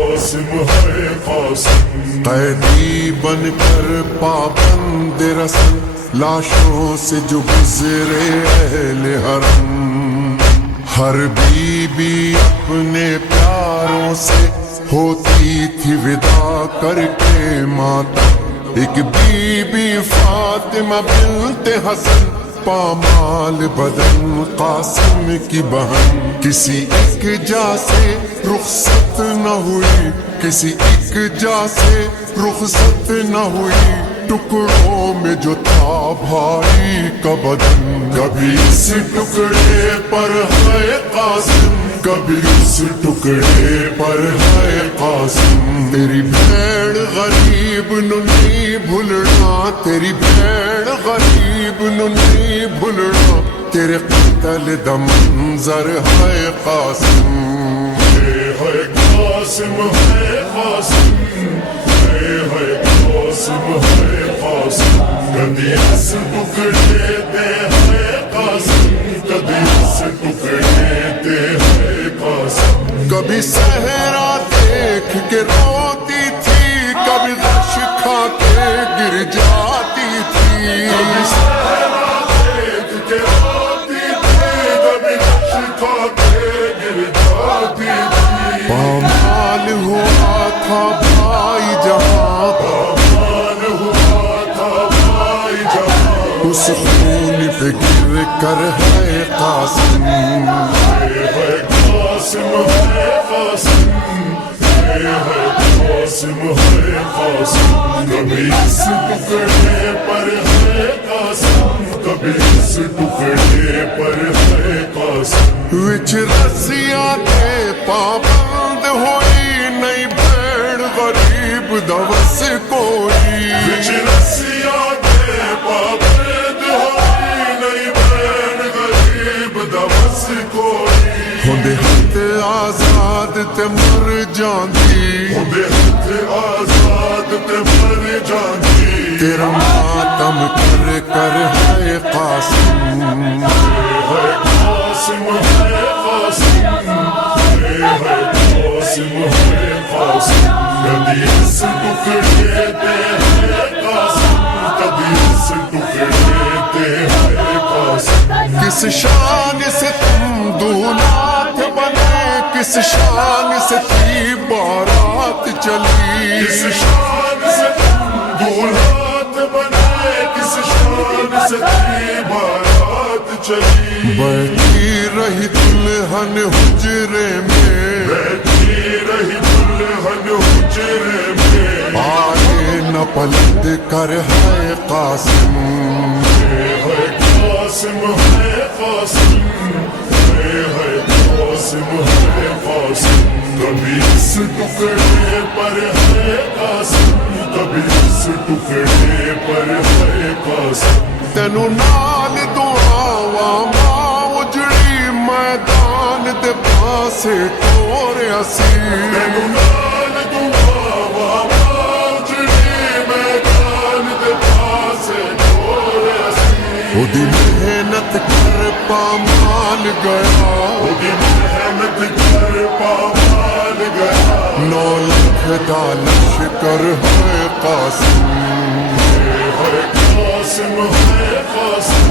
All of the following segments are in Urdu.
قاسم ہے قاسم، قیدی بن کر پابند رسل لاشوں سے جو گزرے اہل حرم، ہر بی بی اپنے پیاروں سے ہوتی تھی ودا کر کے ماتم، ایک بی بی فاطمہ بنت حسن پامال بدن قاسم کی بہن، کسی ایک جا سے رخصت نہ ہوئی، کسی ایک جا سے رخصت نہ ہوئی، ٹکڑوں میں جو تھا بھائی کا بدن، کبھی اس ٹکڑے پر ہے قاسم، کبھی اس ٹکڑے پر ہے قاسم، تیری بھیڑ غریب نو نہیں بھولنا، تیری بھیڑ غریب نو نہیں بھولنا، تیرے قتل دا منظر ہے قاسم، ہے قاسم ہے قاسم، ہے قاسم ہے قاسم، کبھی اس ٹکڑے پہ ہے قاسم، کبھی اس ٹکڑے پہ ہے قاسم، کبھی صحرا دیکھ کے روتی تھی، کبھی غش کھا کے گر جاتی تھی، کبھی صحرا دیکھ کے روتی تھی، کبھی غش کھا کے گر جاتی تھی، پامال ہوا تھا بھائی جہاں، پامال ہوا تھا بھائی جہاں، اس خون پہ گر کر ہے قاسم، ہے قاسم ہے قاسم، ہے قاسم ہے قاسم، کبھی اس ٹکڑے پر ہے قاسم، کبھی اس ٹکڑے پر ہے قاسم، وچ رسیاں تے پابند ہوئی، نئی بھیڑ غریب دوس کوئی، وچ رسیاں تے پابند ہوئی، نئی بھیڑ غریب دوس کوئی، ہوندے ہاتھ آزاد تے مر جاندی، ہوندے ہتھ آزاد تے مر جاندی، تیرا ماتم کر کر ہے قاسم، ہے قاسم ہے قاسم، ہے قاسم ہے قاسم، کبھی اس ٹکڑے پہ ہے قاسم، کبھی اس ٹکڑے پہ ہے قاسم، کس شان سے تم دولات بنے، کس شان سے تھی بارات چلی، کس شان سے تم دولہات بنے، کس شان سے تھی بارات چلی، بیٹھی رہی دلہن حجرے میں، بیٹھی رہی دلہن حجرے میں، آئے نہ پلٹ کر ہے قاسم، ہے قاسم ہے قاسم، ہے قاسم ہے قاسم، کبھی اس ٹکڑے پر ہے قاسم، کبھی اس ٹکڑے پر ہے قاسم، تینو نال دعاواں ماں اجڑی میدان دے پاسے ٹوریا سی، تینو نال دعاواں اجڑی میدان دے پاسے ٹوریا سی، اودی محنت کر پامال گیا، اودی محنت کر پامال گیا، 9 لاکھ دا لشکر ہے قاسم، ہے قاسم ہے قاسم،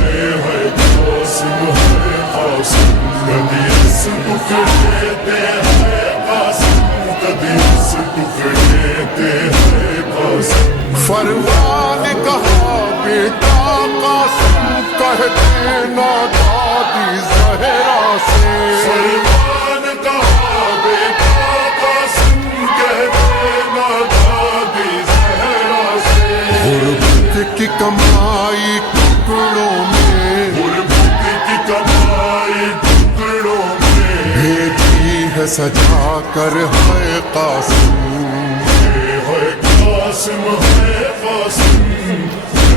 ہے قاسم ہے قاسم، کبھی اس ٹکڑے پہ ہے قاسم، کبھی اس ٹکڑے پہ ہے قاسم، فرمان کہا بیٹا قاسم کہہ دینا دادی زہرا سے، فرمان کہا بیٹا قاسم کہہ دینا دادی زہرا سے، غربت کی کمائی ٹکڑوں میں، غربت کی کمائی ٹکڑوں میں، بھیجی ہے سجا کر ہے قاسم، ہے قاسم ہے قاسم،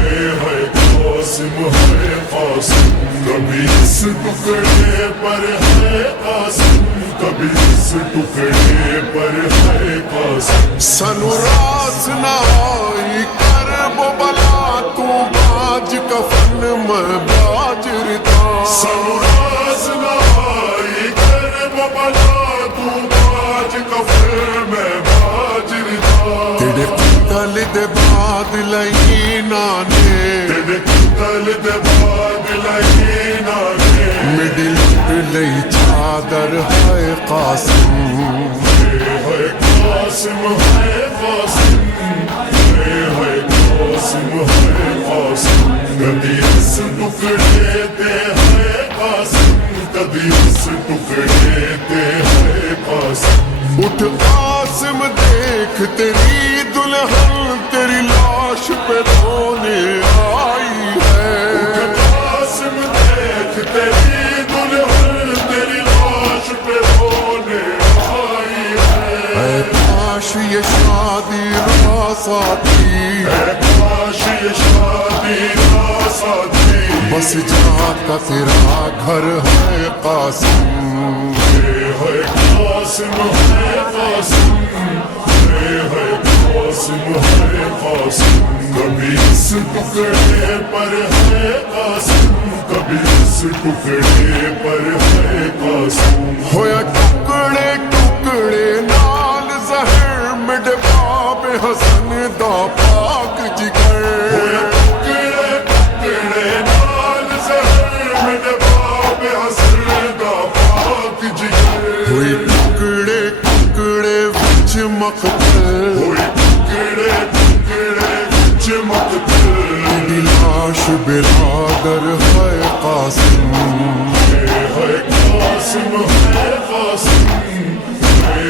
ہے قاسم ہے قاسم، کبھی اس ٹکڑے پر ہے قاسم، کبھی اس ٹکڑے پر ہے قاسم، سنو راس نہ آئی کرب و بلا، تو باج کفن میں باج ردا، سنو راز نہ آئی کرب و بلا، تو باج کفن قتل دے بعد لئینا نے تیرے قتل دے بعد لئینا نے میڈی لٹ لئی چادر ہے قاسم ہے قاسم ہے قاسم ہے قاسم ہے قاسم کبھی اس ٹکڑے تے ہے قاسم کبھی اس ٹکڑے تے ہے قاسم اٹھ قاسم دیکھ تیری دلہن تیری لاش پہ رونے آئی ہے قاسم دیکھ تیری دلہن تیری لاش پہ رونے آئی ہے اے کاش یہ شادی راس آتی کاش یہ شادی راس آتی بس جاتا تیرا گھر ہے قاسم ہے قاسم ہے قاسم ہے قاسم ہے قاسم کبھی اس ٹکڑے پر ہے قاسم کبھی اس ٹکڑے پر ہے قاسم ہویا ٹکڑے ٹکڑے نال زہر مڈ باب حسن دا پاک جگر ٹکڑے ٹکڑے نال زہر مڈ باب حسن دا پاک جگر ہوئی ٹکڑے ٹکڑے وچ مقتل ہوئی ٹکڑے ٹکڑے وچ مقتل تیری لاش برادر ہے قاسم ہے قاسم ہے قاسم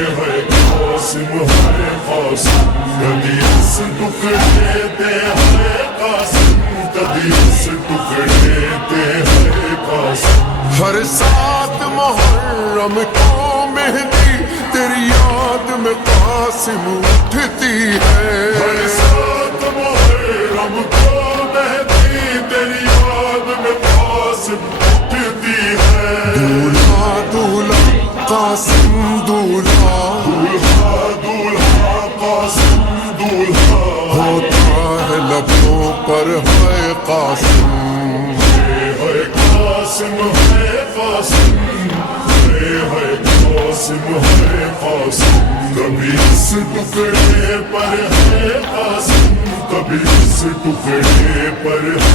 ہے قاسم ہے قاسم کبھی اس ٹکڑے تے ہے قاسم کبھی اس ٹکڑے تے ہے قاسم ہر سات محرم کو مہندی تیری یاد میں قاسم اٹھتی ہے ہر سات محرم کو مہندی تیری یاد میں قاسم اٹھتی ہے دولہا دولہا قاسم دولہا دولہا دولہا قاسم دولہا ہوتا ہے لبوں پر ہے قاسم ہے قاسم ہے قاسم ہے قاسم ہے قاسم کبھی اس ٹکڑے پر ہے قاسم کبھی اس ٹکڑے پر ہے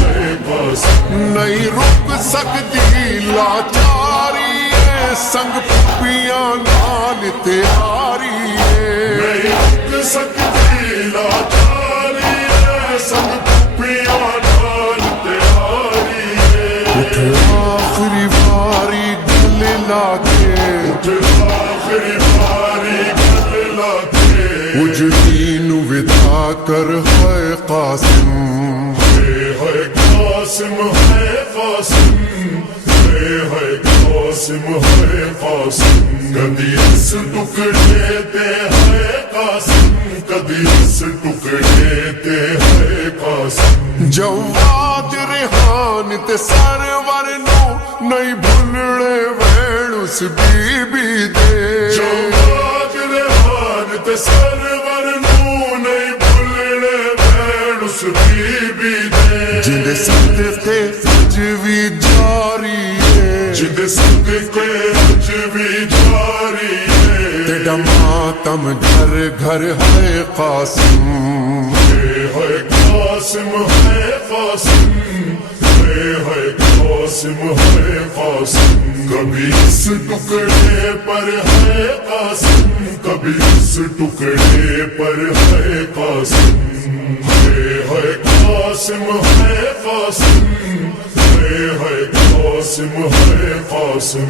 قاسم نہیں رک سکتی لاچاری ہے سنگ پھپیاں نال تیاری ہے نہیں رک سکتی لاچاری ہے سنگ پھپیاں نال تیاری ہے اٹھ آخری باری گلے لا کے آخری باری گل لا کے اجڑی نو ودا کر ہے قاسم ہے قاسم ہے قاسم ہے قاسم ہے قاسم کبھی اس ٹکڑے تے ہے قاسم کبھی اس ٹکڑے تے ہے قاسم جواد ریحان تے سرور نو نہیں بھولنے وین اس بی بی دے جواد ریحان تے سرور نو نہیں بھولنے وین اس بی بی دے جن صدقے اج بھی جاری ہے جن صدقے اج بھی جاری ہے تیرا ماتم گھر گھر ہے قاسم ہے قاسم ہے قاسم ہے قاسم ہے قاسم کبھی اس ٹکڑے پر ہے قاسم کبھی اس ٹکڑے پر ہے قاسم ہے قاسم ہے قاسم ہے قاسم ہے قاسم